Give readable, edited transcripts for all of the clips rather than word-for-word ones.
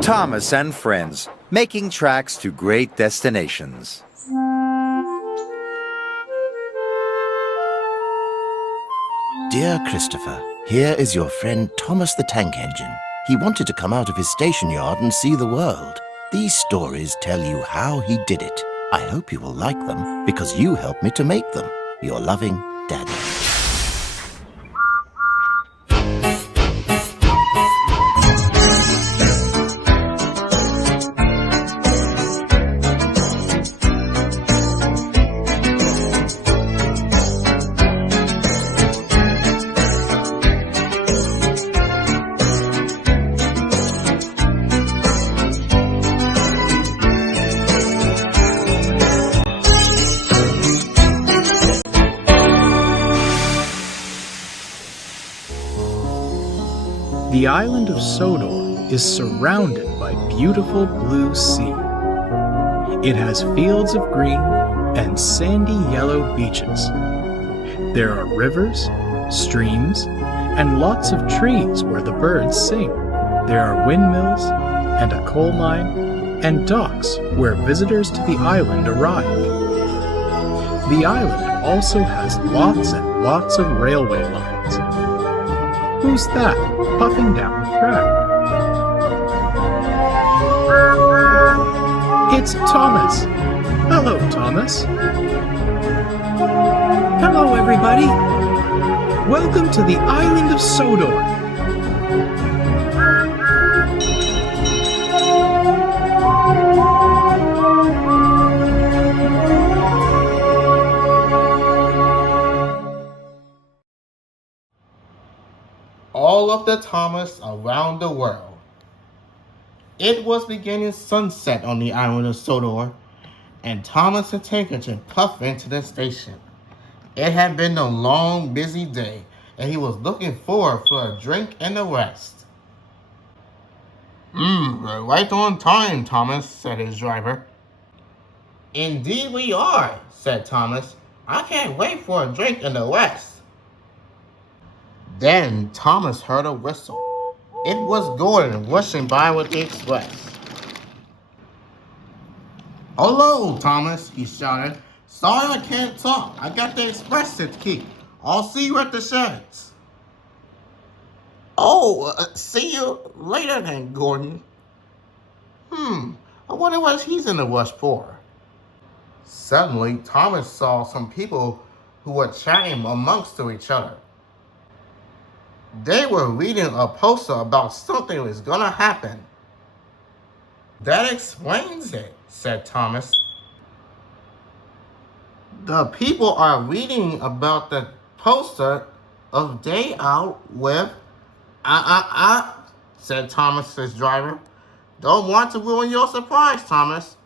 Thomas and Friends, making tracks to great destinations. Dear Christopher, here is your friend Thomas the Tank Engine. He wanted to come out of his station yard and see the world. These stories tell you how he did it. I hope you will like them because you helped me to make them. Your loving, Daddy. The island of Sodor is surrounded by beautiful blue sea. It has fields of green and sandy yellow beaches. There are rivers, streams, and lots of trees where the birds sing. There are windmills and a coal mine and docks where visitors to the island arrive. The island also has lots and lots of railway lines. Who's that puffing down the track? It's Thomas. Hello, Thomas. Hello, everybody. Welcome to the island of Sodor. All of the Thomas around the world. It was beginning sunset on the island of Sodor, and Thomas the Tank Engine puffed into the station. It had been a long, busy day, and he was looking forward for a drink and a rest. We're right on time, Thomas, said his driver. Indeed we are, said Thomas. I can't wait for a drink and a rest. Then Thomas heard a whistle. It was Gordon rushing by with the express. Hello, Thomas, he shouted. Sorry I can't talk. I got the express to keep. I'll see you at the sheds. See you later then, Gordon. I wonder what he's in a rush for. Suddenly, Thomas saw some people who were chatting amongst each other. They were reading a poster about something was gonna happen. That explains it, said Thomas. The people are reading about the poster of Day Out with said Thomas's driver. Don't want to ruin your surprise, Thomas.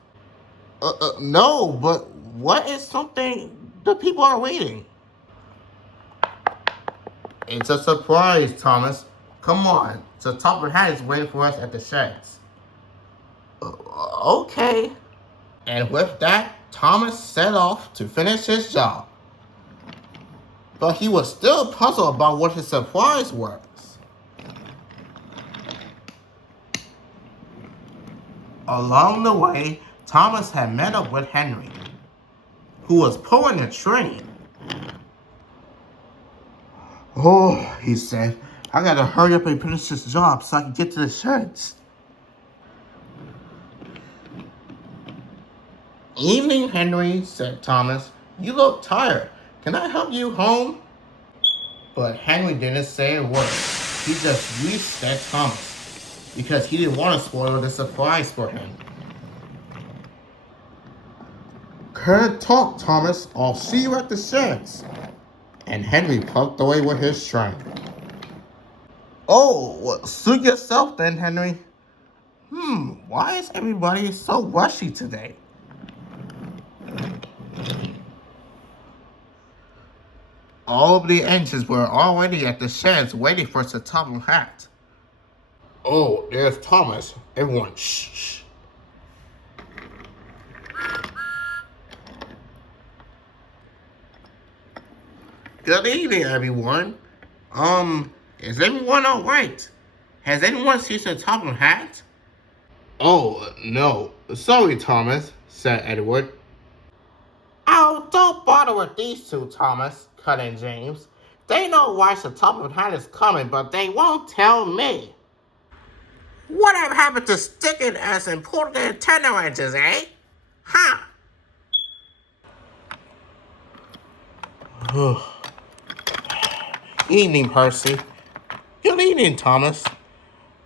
No, but what is something the people are reading? It's a surprise, Thomas. Come on, the Topper Hat is waiting for us at the sheds. Okay. And with that, Thomas set off to finish his job. But he was still puzzled about what his surprise was. Along the way, Thomas had met up with Henry, who was pulling a train. Oh, he said, I gotta hurry up and finish this job so I can get to the sheds. Evening, Henry, said Thomas. You look tired. Can I help you home? But Henry didn't say a word. He just winked at Thomas because he didn't want to spoil the surprise for him. Can't talk, Thomas. I'll see you at the sheds. And Henry puffed away with his train. Oh, well, suit yourself then, Henry. Why is everybody so rushy today? All of the engines were already at the sheds waiting for the Topper Hat. Oh, there's Thomas. Everyone, shh. Good evening, everyone. Is everyone all right? Has anyone seen the Topper Hat? Oh, no. Sorry, Thomas, said Edward. Oh, don't bother with these two, Thomas, cut in James. They know why the top of the hat is coming, but they won't tell me. Whatever happened to sticking as important Nintendo engines, eh? Huh? Evening, Percy. Good evening, Thomas.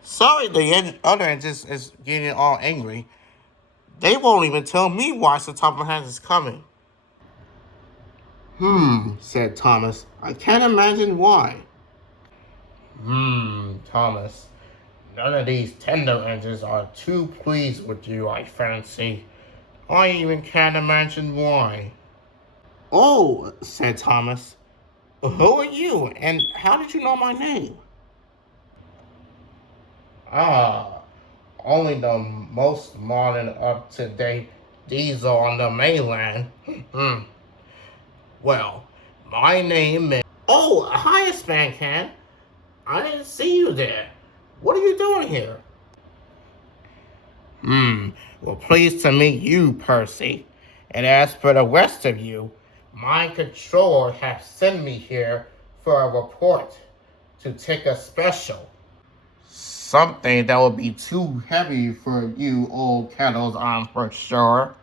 Sorry the other engines is getting all angry. They won't even tell me why the top of the hat is coming. Said Thomas. I can't imagine why. Thomas. None of these Tendo engines are too pleased with you, I fancy. I even can't imagine why. Oh, said Thomas. Who are you, and how did you know my name? Only the most modern, up-to-date diesel on the mainland. Well, my name is... Oh, hi, Spancan. I didn't see you there. What are you doing here? Well, pleased to meet you, Percy. And as for the rest of you, my controller has sent me here for a report to take a special. Something that will be too heavy for you old kettles, I'm for sure.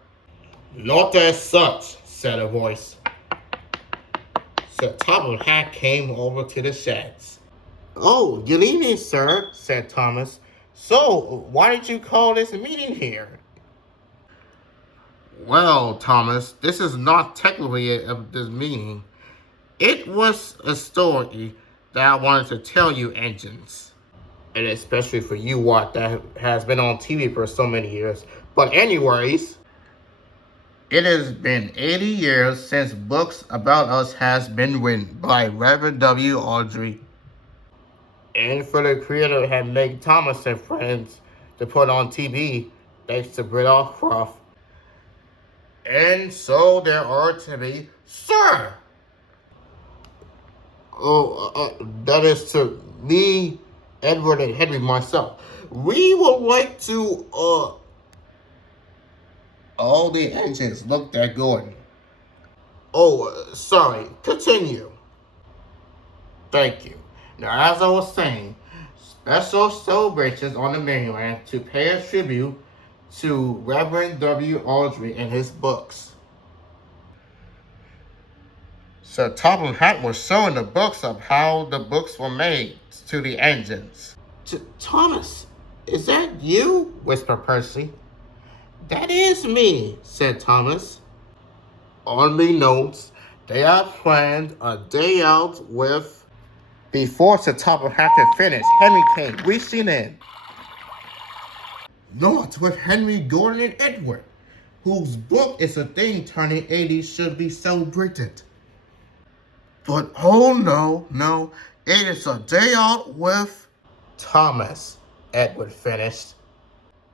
Not as such, said a voice. So Top of the Hat came over to the sheds. Oh, good evening, sir, said Thomas. So, why did you call this meeting here? Well, Thomas, this is not technically this meeting. It was a story that I wanted to tell you, engines. And especially for you, Watt, that has been on TV for so many years. But anyways, it has been 80 years since books about us has been written by Reverend W. Awdry. And for the creator had Meg Thomas and friends to put on TV, thanks to Britt Allcroft. And so there are to be, sir! That is to me, Edward and Henry, myself. We would like to, all the engines looked at Gordon. Oh, sorry, continue. Thank you. Now, as I was saying, special celebrations on the mainland to pay a tribute to Reverend W. Awdry and his books. So Top of the Hat was showing the books of how the books were made to the engines. Thomas, is that you? Whispered Percy. That is me, said Thomas. Unbeknownst, they had planned a day out with... Before the Top of the Hat could finish, Henry came reaching in. Not with Henry, Gordon, and Edward, whose book is a thing turning 80 should be celebrated. But oh no, it is a day out with Thomas, Edward finished.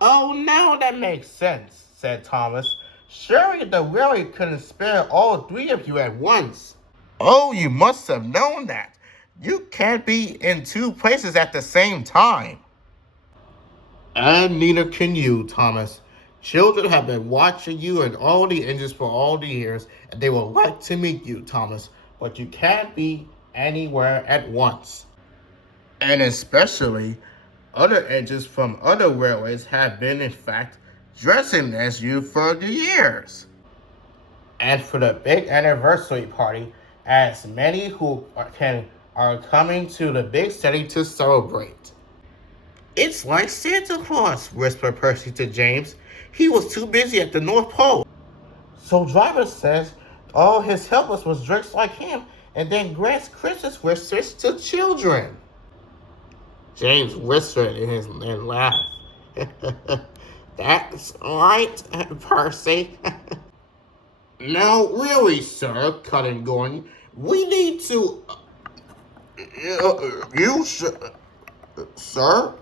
Oh, now that makes sense, said Thomas. Surely the really couldn't spare all three of you at once. Oh, you must have known that. You can't be in two places at the same time. And neither can you, Thomas. Children have been watching you and all the engines for all the years, and they would like to meet you, Thomas, but you can't be anywhere at once. And especially, other engines from other railways have been, in fact, dressing as you for the years. And for the big anniversary party, as many who are coming to the big city to celebrate. It's like Santa Claus, whispered Percy to James. He was too busy at the North Pole. So Driver says all his helpers was dressed like him and then grants Christmas wishes to children. James whispered and laughed. That's right, Percy. Now, really, sir, cut in Gordon, we need to... Sir?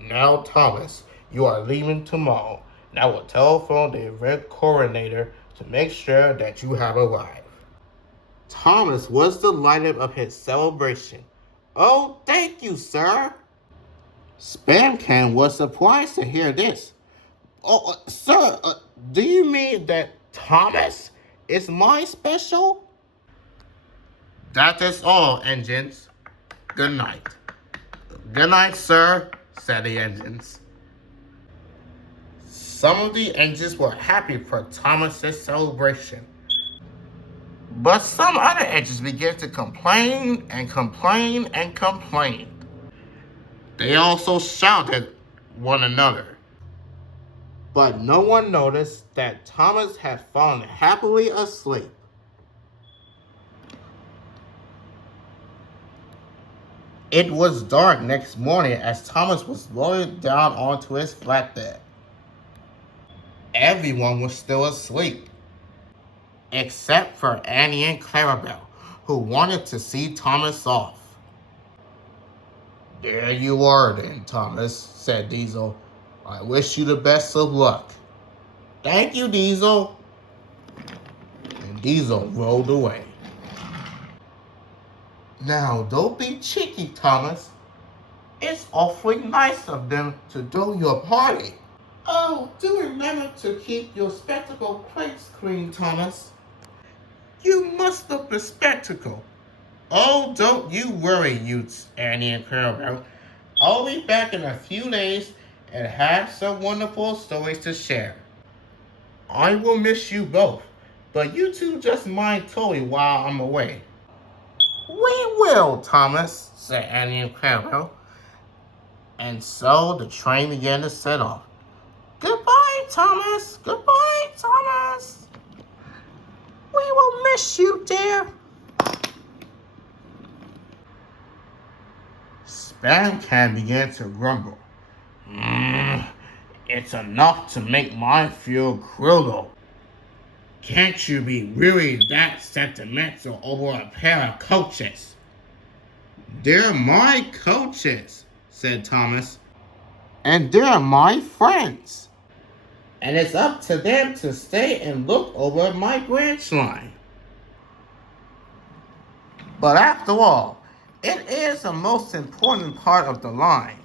Now, Thomas, you are leaving tomorrow. Now we'll telephone the event coordinator to make sure that you have arrived. Thomas was delighted of his celebration. Oh, thank you, sir. Spamcan was surprised to hear this. Sir, do you mean that Thomas is my special? That is all, engines. Good night. Good night, sir, said the engines. Some of the engines were happy for Thomas's celebration. But some other engines began to complain and complain and complain. They also shouted one another. But no one noticed that Thomas had fallen happily asleep. It was dark next morning as Thomas was lowered down onto his flatbed. Everyone was still asleep, except for Annie and Clarabelle, who wanted to see Thomas off. There you are then, Thomas, said Diesel. I wish you the best of luck. Thank you, Diesel. And Diesel rolled away. Now, don't be cheeky, Thomas. It's awfully nice of them to throw you a party. Oh, do remember to keep your spectacle plates clean, Thomas. You must look the spectacle. Oh, don't you worry, Utes, Annie and Clarabelle. I'll be back in a few days and have some wonderful stories to share. I will miss you both, but you two just mind Chloe while I'm away. We will, Thomas, said Annie and Clarabelle. And so the train began to set off. Goodbye, Thomas. Goodbye, Thomas. We will miss you, dear. Spam Can began to grumble. It's enough to make mine feel cruel. Can't you be really that sentimental over a pair of coaches? They're my coaches, said Thomas. And they're my friends. And it's up to them to stay and look over my branch line. But after all, it is the most important part of the line.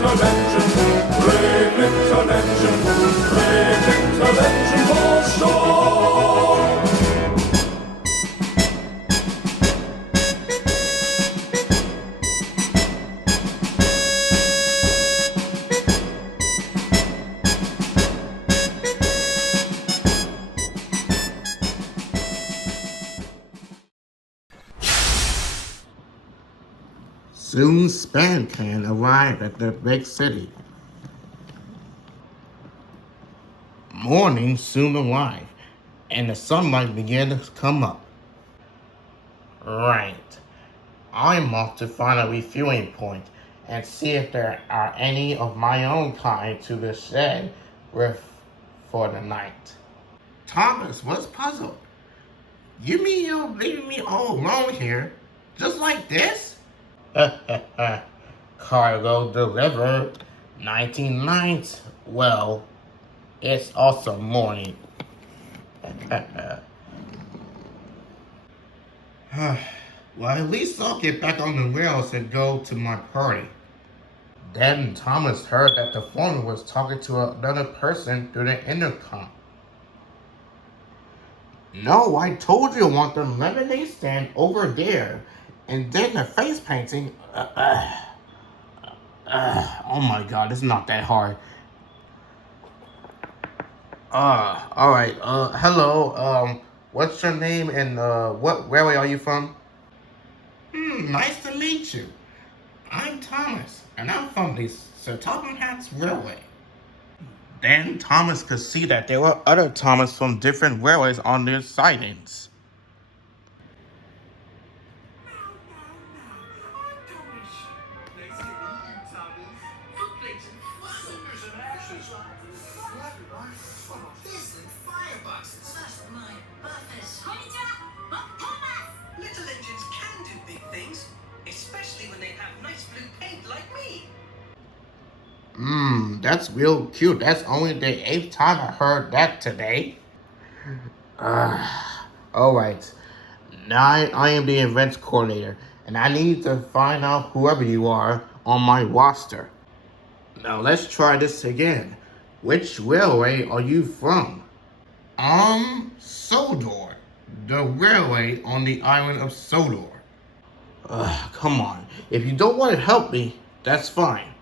little engine, brave little engine, brave little engine for sure. Soon SpanCan arrived at the big city. Morning soon arrived, and the sunlight began to come up. Right. I'm off to find a refueling point and see if there are any of my own kind to the shed with for the night. Thomas was puzzled. You mean you're leaving me all alone here, just like this? Cargo delivered. 19 nights. Well, it's also morning. Well, at least I'll get back on the rails and go to my party. Then Thomas heard that the foreman was talking to another person through the intercom. No, I told you I want the lemonade stand over there. And then the face painting. Oh my god, it's not that hard. Alright, hello, what's your name and, what railway are you from? Nice to meet you. I'm Thomas, and I'm from the Sir Topham Hatt's Railway. Then Thomas could see that there were other Thomas from different railways on their sidings. Little engines can do big things, especially when they have nice blue paint like me. That's real cute. That's only the 8th time I heard that today. Alright. Now I am the events coordinator, and I need to find out whoever you are on my roster. Now let's try this again. Which railway are you from? Sodor. The railway on the island of Sodor. Come on. If you don't want to help me, that's fine.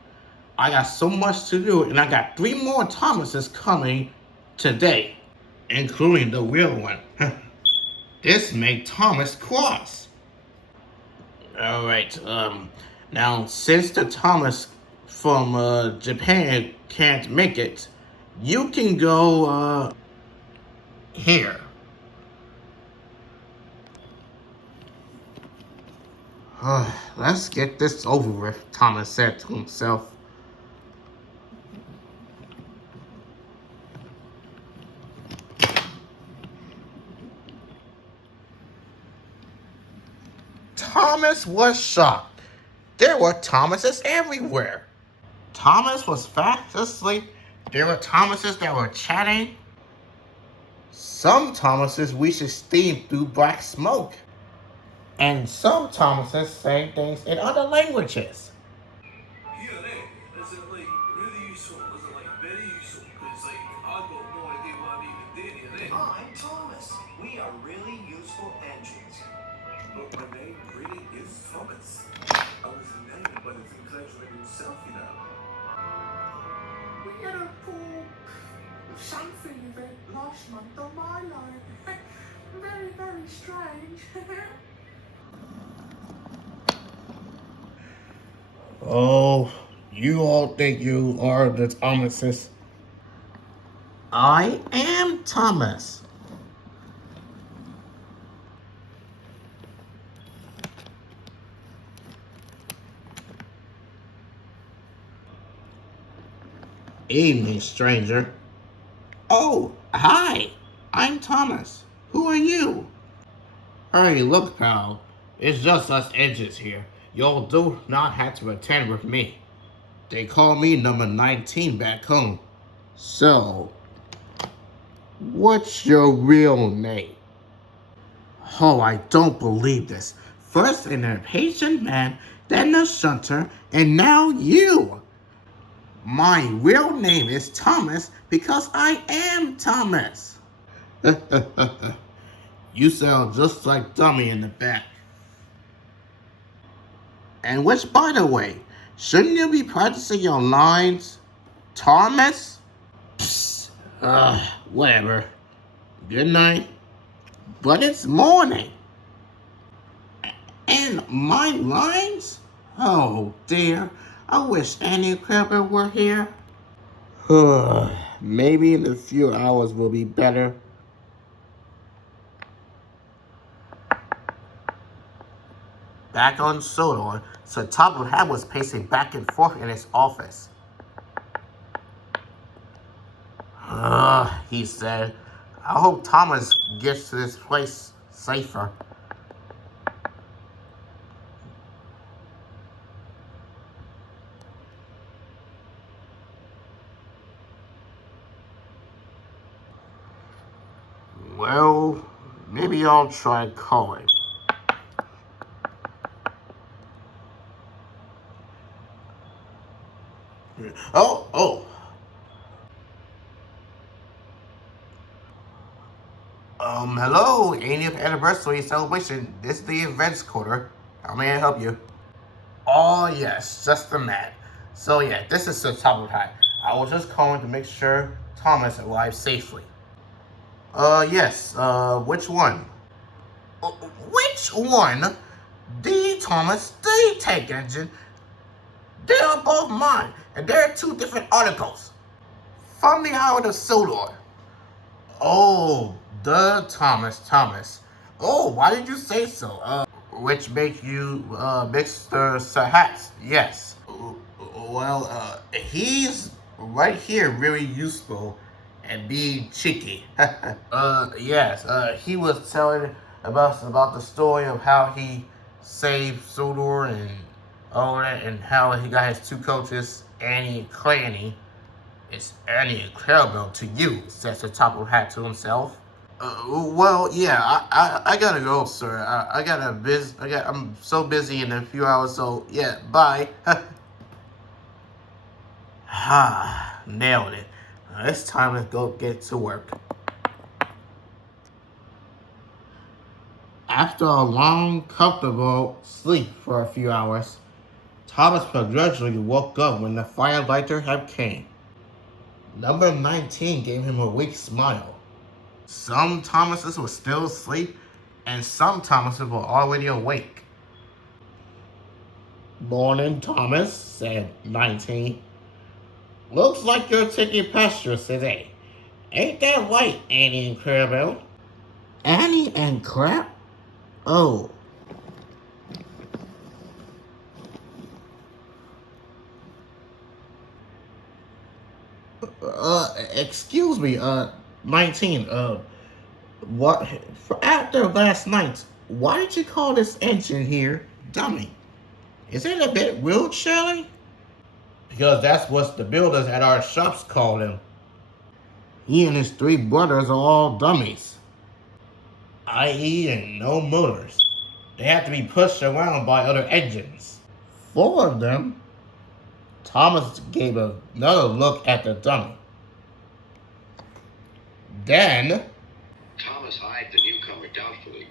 I got so much to do, and I got 3 more Thomases coming today, including the real one. This made Thomas cross. Alright, now since the Thomas from Japan can't make it, you can go here. Let's get this over with, Thomas said to himself. Thomas was shocked. There were Thomases everywhere. Thomas was fast asleep. There were Thomases that were chatting. Some Thomases reached his steam through black smoke. And some Thomases saying things in other languages. Yeah, that's like really useful. It's like very useful. It's like I've got no idea what I'm even doing here. I'm Thomas. We are really useful engines. But my name really is Thomas. I was named by the Concierge himself, you know. We had a pool something event last month on my line. Very, very strange. Oh, you all think you are the Thomases. I am Thomas. Evening, stranger. Oh, hi. I'm Thomas. Who are you? Hey, look, pal. It's just us edges here. Y'all do not have to attend with me. They call me number 19 back home. So, what's your real name? Oh, I don't believe this. First an impatient man, then a shunter, and now you. My real name is Thomas because I am Thomas. You sound just like Dummy in the back. And which, by the way, shouldn't you be practicing your lines, Thomas? Psst. Whatever. Good night. But it's morning. And my lines? Oh dear. I wish Annie Crabber were here. Maybe in a few hours will be better. Back on Sodor, Sir Top Hat was pacing back and forth in his office. He said, I hope Thomas gets to this place safer. Well, maybe I'll try calling. Oh. Hello, 80th anniversary celebration. This is the events quarter. How may I help you? Oh, yes, just the man. So, yeah, this is Sir Top Hat. I was just calling to make sure Thomas arrived safely. Yes, which one? Which one? The Thomas, the tank engine. They are both mine, and they're two different articles. From the island of Sodor. Oh, the Thomas. Oh, why did you say so? Which make you, Mr. Sir Hats, yes. Well, he's right here really useful and being cheeky. Yes, he was telling about the story of how he saved Sodor and all that, and how he got his two coaches, Annie and Clanny. It's Annie and Clarabelle to you, says the Top of Hat to himself. Well, yeah, I gotta go, sir. I'm so busy in a few hours, so yeah, bye. Nailed it. It's time to go get to work. After a long, comfortable sleep for a few hours, Thomas begrudgingly woke up when the firelighter had came. Number 19 gave him a weak smile. Some Thomases were still asleep, and some Thomases were already awake. Morning, Thomas, said 19. Looks like you're taking pastures today. Ain't that right, Annie and Clarabelle? Annie and Crab? Oh. Excuse me, 19, what, after last night, why did you call this engine here dummy? Is it a bit real, Shirley? Because that's what the builders at our shops call him. He and his three brothers are all dummies. I.e., and no motors. They have to be pushed around by other engines. 4 of them? Thomas gave another look at the dummy. Then, Thomas eyed the newcomer doubtfully.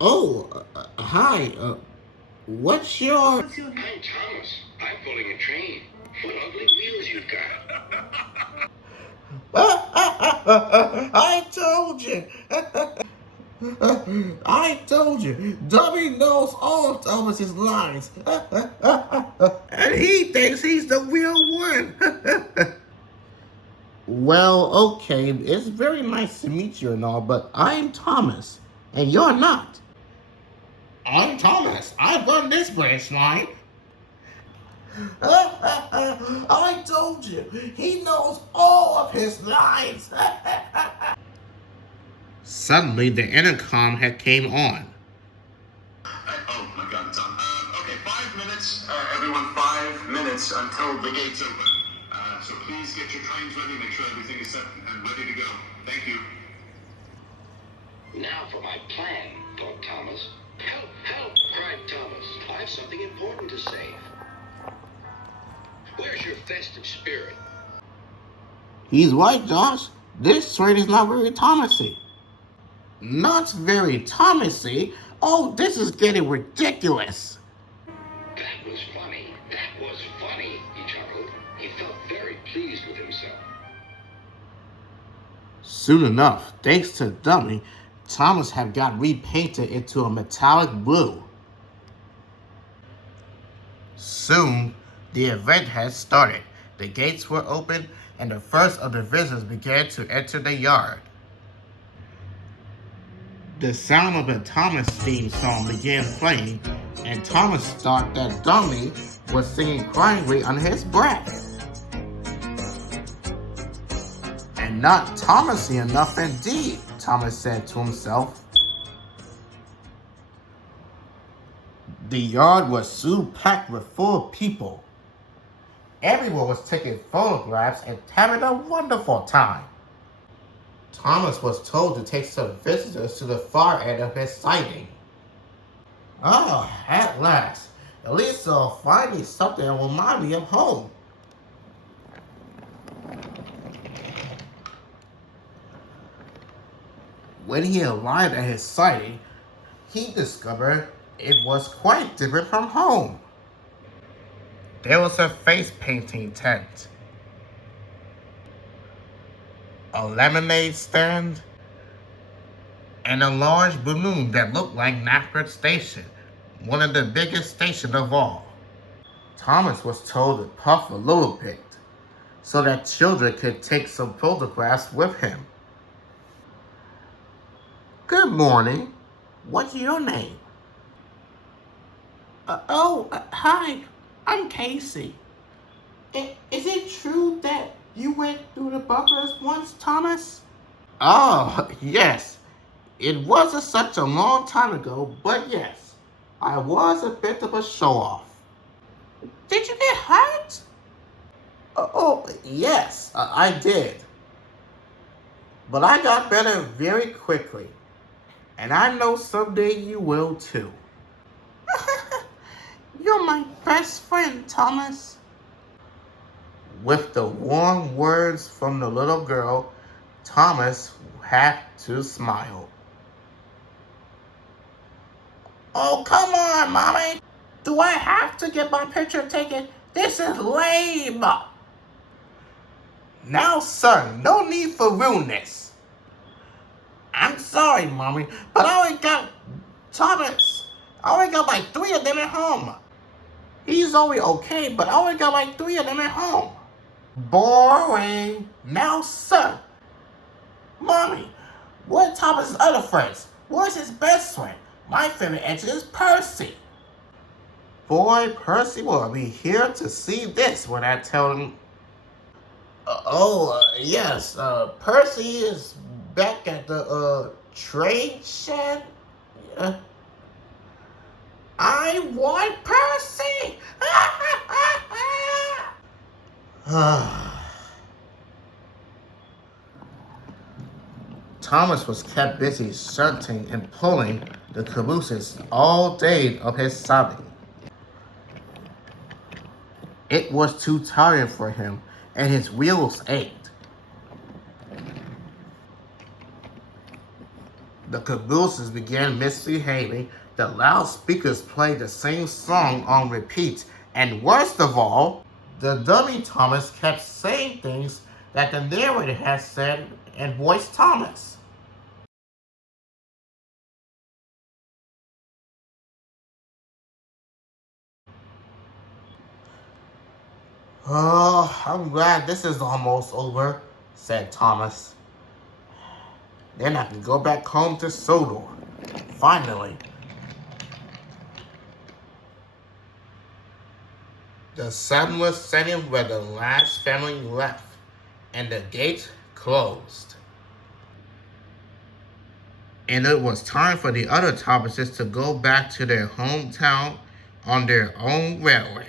Oh, hi, what's your... I'm Thomas. I'm pulling a train. What ugly wheels you've got. I told you. I told you. Dummy knows all of Thomas's lines. And he thinks he's the real one. Well, okay, it's very nice to meet you and all, but I'm Thomas, and you're not. I'm Thomas. I run this branch line. I told you, he knows all of his lines. Suddenly, the intercom had came on. Oh my God, it's on. Okay, 5 minutes, everyone, 5 minutes until the gates open. So please get your trains ready, make sure everything is set and ready to go. Thank you. Now for my plan, thought Thomas. Help, help, cried Thomas. I have something important to say. festive spirit. He's right, Josh. This train is not very Thomasy. Not very Thomasy? Oh, this is getting ridiculous. That was funny. That was funny, he chuckled. He felt very pleased with himself. Soon enough, thanks to Dummy, Thomas had got repainted into a metallic blue. Soon, the event had started. The gates were open, and the first of the visitors began to enter the yard. The sound of the Thomas theme song began playing, and Thomas thought that Dummy was singing quietly under his breath. And not Thomasy enough indeed, Thomas said to himself. The yard was soon packed with full of people. Everyone was taking photographs and having a wonderful time. Thomas was told to take some visitors to the far end of his sighting. Oh, at last. At least I'll find me something that will remind me of home. When he arrived at his sighting, he discovered it was quite different from home. There was a face painting tent, a lemonade stand, and a large balloon that looked like Knapford Station, one of the biggest stations of all. Thomas was told to puff a little bit so that children could take some photographs with him. Good morning. What's your name? Hi. I'm Casey. Is it true that you went through the bunkers once, Thomas? Oh, yes. It wasn't such a long time ago, but yes, I was a bit of a show-off. Did you get hurt? Yes, I did. But I got better very quickly. And I know someday you will too. You're my best friend, Thomas. With the warm words from the little girl, Thomas had to smile. Oh, come on, Mommy. Do I have to get my picture taken? This is lame. Now, son, no need for rudeness. I'm sorry, Mommy, but I only got Thomas. I only got like 3 of them at home. He's only okay, but I only got like 3 of them at home. Boring. Now, son. Mommy, what are Thomas's other friends? Where's his best friend? My favorite entry is Percy. Boy, Percy will be here to see this when I tell him. Yes, Percy is back at the train shed. I want Percy! Thomas was kept busy shunting and pulling the cabooses all day of his sobbing. It was too tiring for him, and his wheels ached. The cabooses began misbehaving, the loudspeakers played the same song on repeat, and worst of all, the dummy Thomas kept saying things that the narrator had said and voiced Thomas. Oh, I'm glad this is almost over, said Thomas. Then I can go back home to Sodor. Finally. The sun was setting where the last family left, and the gate closed. And it was time for the other Thomases to go back to their hometown on their own railway.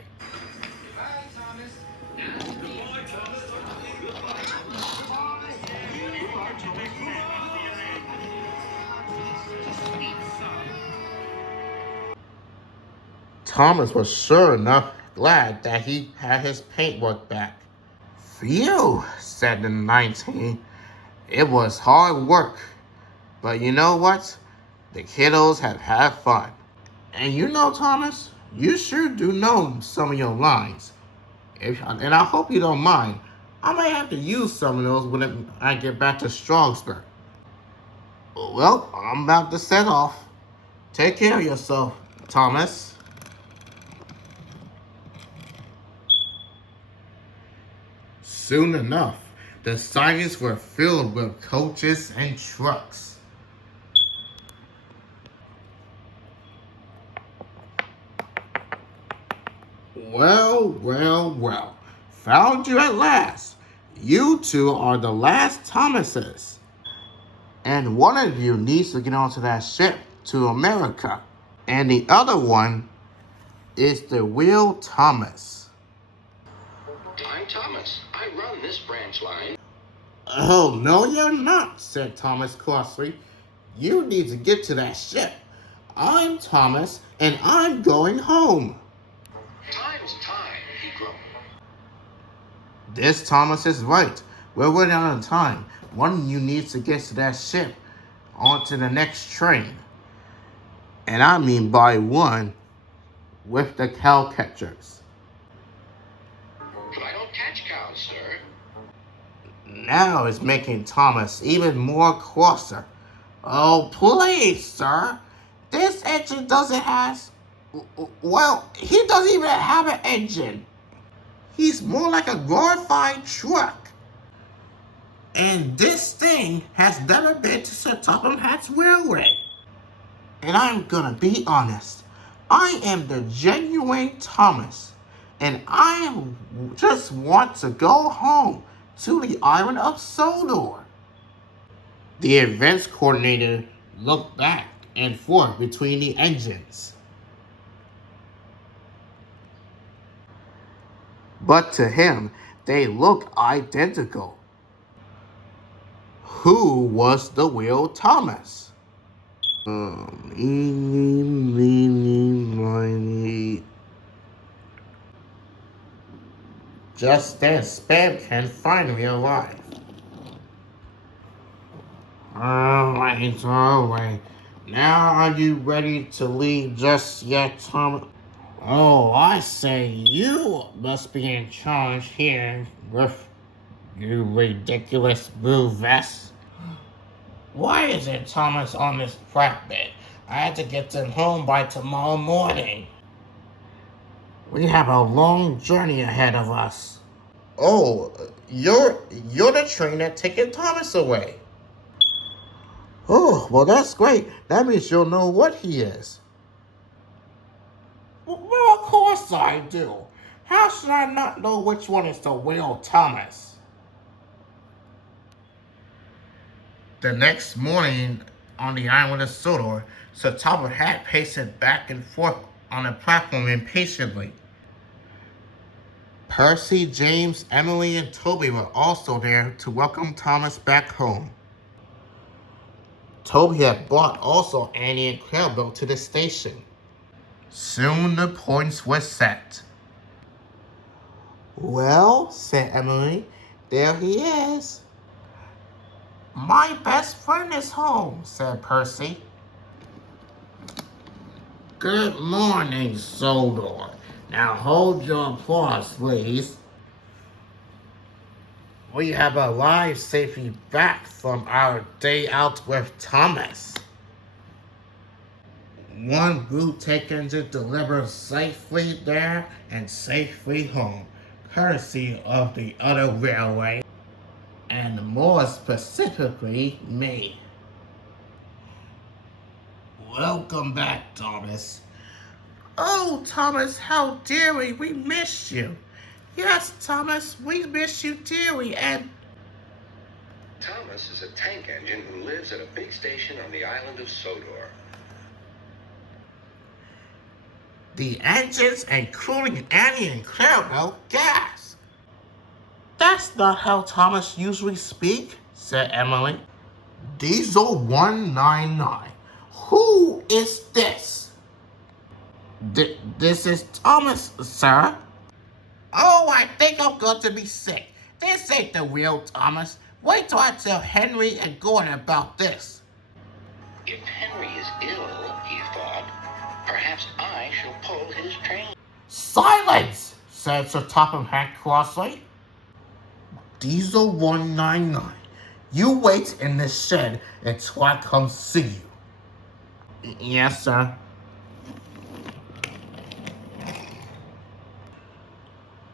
Thomas was sure enough glad that he had his paintwork back. Phew, said the 19. It was hard work. But you know what? The kiddos have had fun. And you know, Thomas, you sure do know some of your lines. And I hope you don't mind. I might have to use some of those when I get back to Strongsburg. Well, I'm about to set off. Take care of yourself, Thomas. Soon enough, the sidings were filled with coaches and trucks. Well. Found you at last. You two are the last Thomases. And one of you needs to get onto that ship to America. And the other one is the Will Thomas. I'm Thomas. I run this branch line. Oh, no, you're not, said Thomas crossly. You need to get to that ship. I'm Thomas, and I'm going home. Time's time, he grumbled. This Thomas is right. We're running out of time. One of you needs to get to that ship onto the next train. And I mean by one, with the cow catchers. But I don't catch cows, sir. Now it's making Thomas even more crosser. Oh, please, sir. This engine doesn't have... Well, he doesn't even have an engine. He's more like a glorified truck. And this thing has never been to Sir Topham Hatt's Railway. And I'm gonna be honest. I am the genuine Thomas. And I just want to go home to the island of Sodor. The events coordinator looked back and forth between the engines. But to him, they look identical. Who was the Will Thomas? Eeny, meeny, miny. Just then, Spamkin finally arrived. All right. Now are you ready to leave just yet, Thomas? Oh, I say you must be in charge here with you ridiculous blue vest. Why isn't Thomas on this flatbed? I had to get them home by tomorrow morning. We have a long journey ahead of us. Oh, you're the trainer taking Thomas away. Oh, well that's great. That means you'll know what he is. Well, of course I do. How should I not know which one is the Will Thomas? The next morning on the island of Sodor, Sir Topham Hatt paced back and forth on the platform impatiently. Percy, James, Emily, and Toby were also there to welcome Thomas back home. Toby had brought also Annie and Clarabelle to the station. Soon the points were set. Well, said Emily, there he is. My best friend is home, said Percy. Good morning, Sodor. Now hold your applause, please. We have arrived safely back from our day out with Thomas. One blue tank engine delivered safely there and safely home, courtesy of the other railway, and more specifically me. Welcome back, Thomas. Oh, Thomas, how dearly we missed you. Yes, Thomas, we miss you dearly, and... Thomas is a tank engine who lives at a big station on the island of Sodor. The engines, including Annie and Clarabelle, gasped. That's not how Thomas usually speaks, said Emily. Diesel 199. Who is this? This is Thomas, sir, I think I'm going to be sick. This ain't the real Thomas. Wait till I tell Henry and Gordon about this. If Henry is ill, he thought, perhaps I shall pull his train. Silence, said Sir Topham Hatt crossly. Diesel 199, you wait in the shed until I come see you. Yes, sir.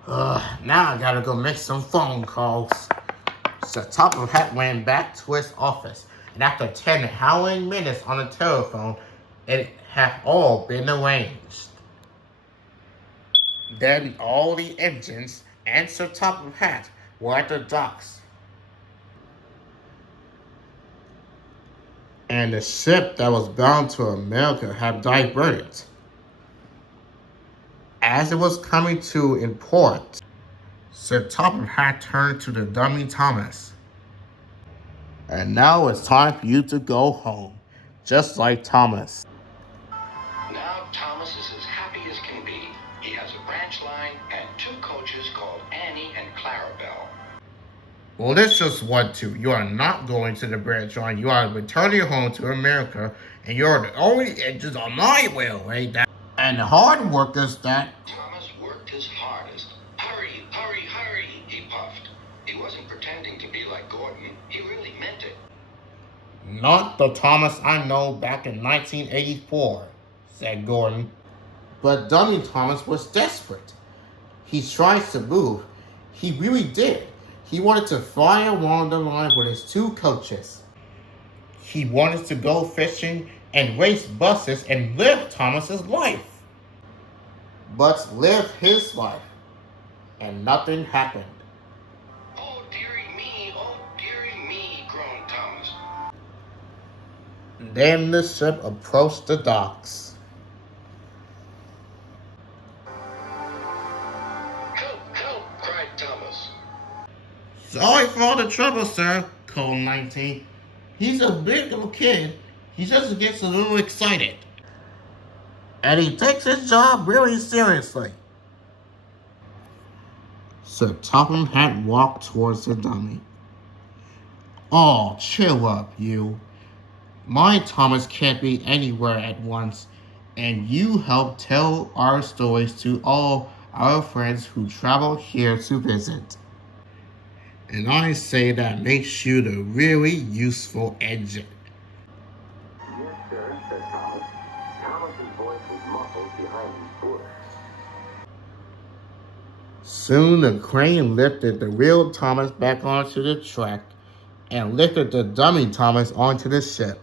Now I gotta go make some phone calls. Sir Topham Hatt went back to his office, and after 10 howling minutes on the telephone, it had all been arranged. Then all the engines and Sir Topham Hatt were at the docks. And the ship that was bound to America had diverted. As it was coming to in port, Sir Topham Hatt turned to the dummy Thomas. And now it's time for you to go home, just like Thomas. Now Thomas is as happy as can be. He has a branch line and 2 coaches called Annie and Clarabelle. Well, this just what to. You are not going to the branch line. You are returning home to America, and you're the only engines on my railway that. And the hard workers that. Thomas worked his hardest. Hurry, hurry, hurry, he puffed. He wasn't pretending to be like Gordon. He really meant it. Not the Thomas I know back in 1984, said Gordon. But dummy Thomas was desperate. He tried to move. He really did. He wanted to fly along the line with his 2 coaches. He wanted to go fishing and race buses and live Thomas's life. But live his life. And nothing happened. Oh, dearie me, groaned Thomas. Then the ship approached the docks. Help, help, cried Thomas. Sorry for all the trouble, sir, called 19. He's a big little kid. He just gets a little excited. And he takes his job really seriously. Sir Topham Hatt walked towards the dummy. Oh, chill up, you. My Thomas can't be anywhere at once, and you help tell our stories to all our friends who travel here to visit. And I say that makes you the really useful engine. Yes, sir, said Thomas. Thomas's voice was muffled behind his bush. Soon the crane lifted the real Thomas back onto the track and lifted the dummy Thomas onto the ship.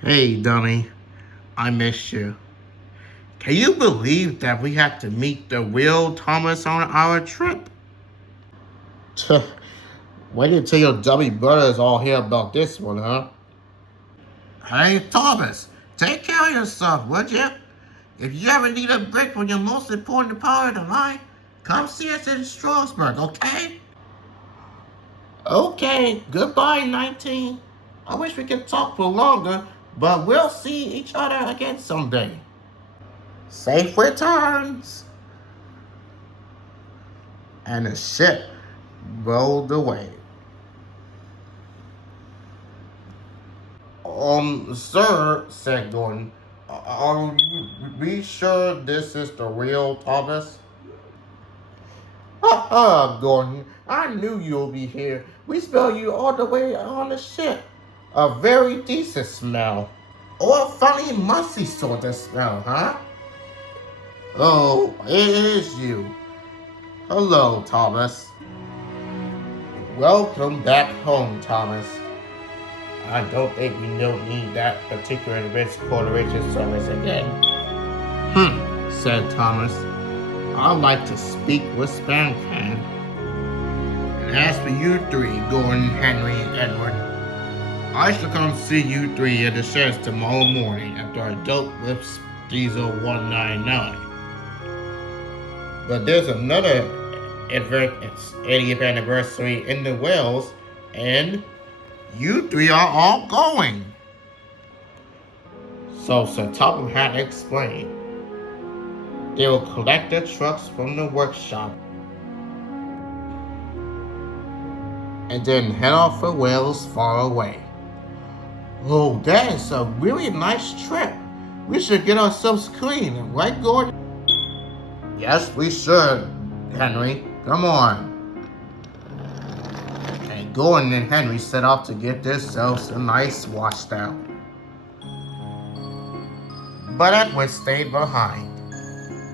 Hey, dummy, I missed you. Can you believe that we had to meet the real Thomas on our trip? Wait until your dummy brothers all hear about this one, huh? Hey, Thomas, take care of yourself, would you? If you ever need a break from your most important part of the line, come see us in Strasbourg, okay? Okay, goodbye, 19. I wish we could talk for longer, but we'll see each other again someday. Safe returns. And the ship rolled away. Sir, said Gordon, are you be sure this is the real Thomas? Ha, Gordon, I knew you'll be here. We smell you all the way on the ship. A very decent smell. Or a funny, musty sort of smell, huh? Oh, it is you. Hello, Thomas. Welcome back home, Thomas. I don't think we don't need that particular transportation service again. Said Thomas. I'd like to speak with Spamcan. And as for you 3, Gordon, Henry, and Edward, I shall come see you 3 at the sheds tomorrow morning after I dealt with Diesel 199. But there's another 80th anniversary in the Wells, and you 3 are all going. So Sir Topham had explained. They will collect the trucks from the workshop and then head off for Wales far away. Oh, that is a really nice trip. We should get ourselves clean, right, Gordon? Yes, we should, Henry. Come on. And Gordon and Henry set out to get themselves a nice wash down. But Edward stayed behind.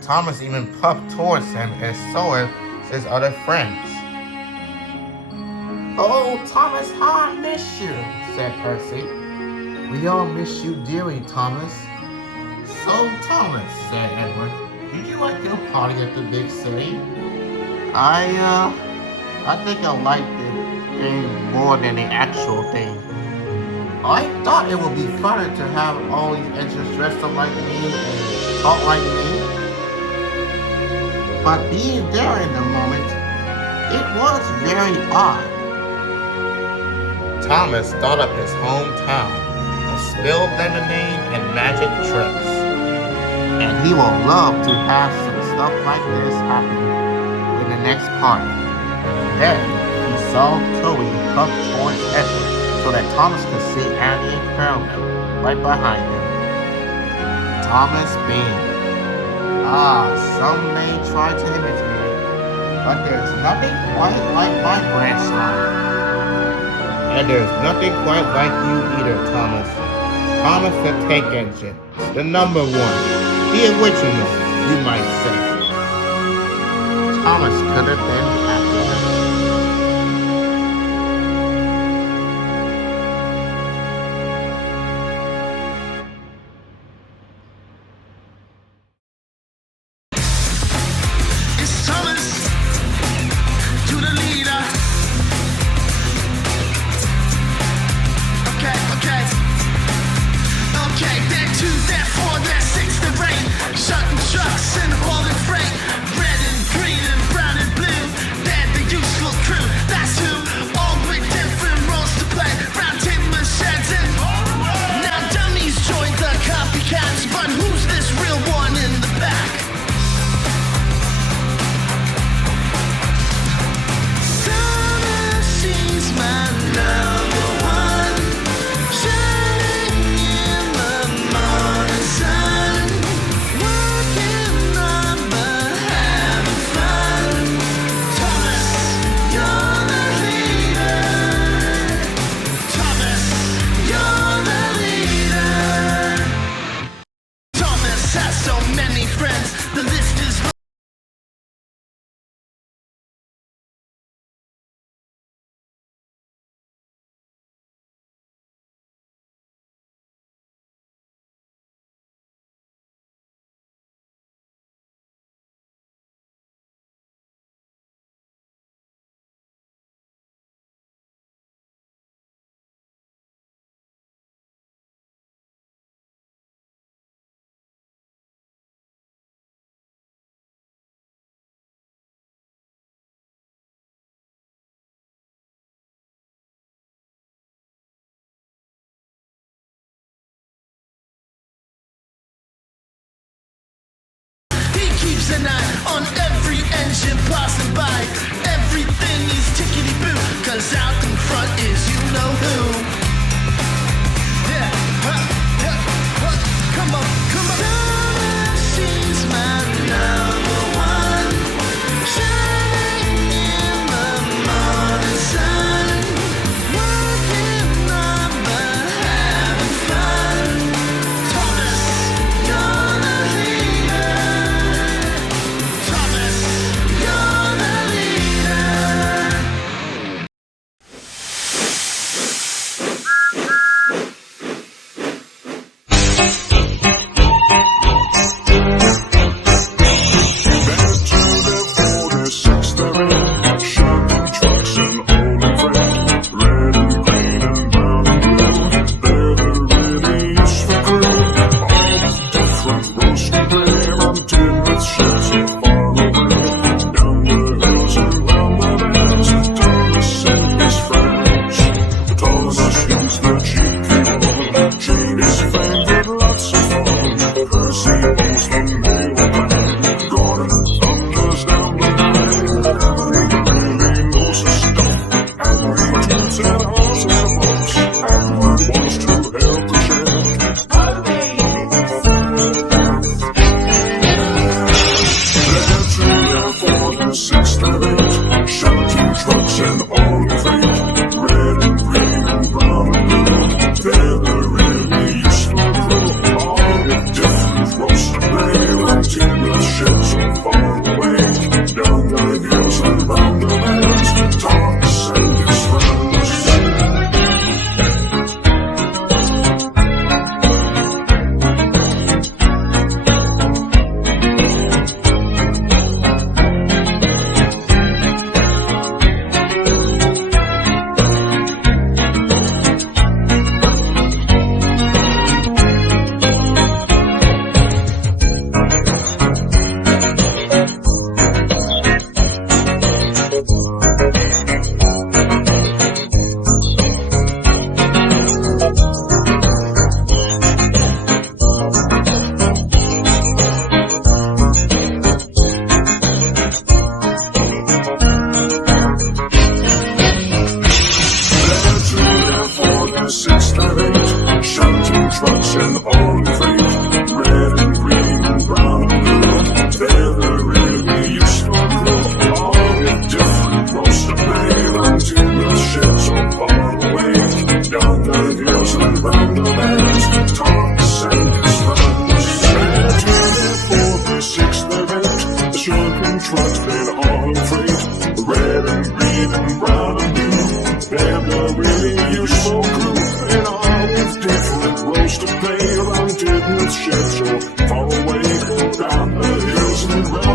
Thomas even puffed towards him, and so did his other friends. Oh, Thomas, how I miss you, said Percy. We all miss you dearly, Thomas. So, Thomas, said Edward, did you like your party at the big city? I think I liked the thing more than the actual thing. I thought it would be funner to have all these extras dressed up like me and talk like me. But being there in the moment, it was very odd. Thomas thought of his hometown, of spilled lemonade and magic tricks. And he would love to have some stuff like this happen in the next party. Then he saw Chloe come towards Edward so that Thomas could see Annie and Caroline right behind him. Thomas beamed. Some may try to imitate, but there's nothing quite like my branch line. And there's nothing quite like you either, Thomas. Thomas the Tank Engine, the number one, the original, you might say. Thomas could have been happier. Keeps an eye on every engine passing by. Everything is tickety-boo, 'cause out in front is you-know-who. Yeah, come on. She's my number one, shining in the morning sun, working on but having fun. Thomas, you're the leader. Thomas, you're the leader. Gene is famed with lots of gazebos, the mailman, Gordon thunders down the line. Everyone really knows his stuff, and he toots and huffs and puffs, and he wants to help the sheriff. They're 2, 4, 6, 7, 8, shunting trucks and all the freight, red and green and brown and blue. They're the really useful crew, all with different roles to play, until the ships are far away, down the hills and round the lands, Thomas and his friends. Shunting trucks and all the freight, red and green and brown and blue. They're the really useful crew, all with different roles to play, until the ships are far away, down the hills and round the lands, Thomas and his friends. They're 2, 4, 6, 7, 8, the shunting trucks and all the freight, red and green and brown and blue. They're the really useful crew, and all with different roles to play, until the ships are far away, down the hills and round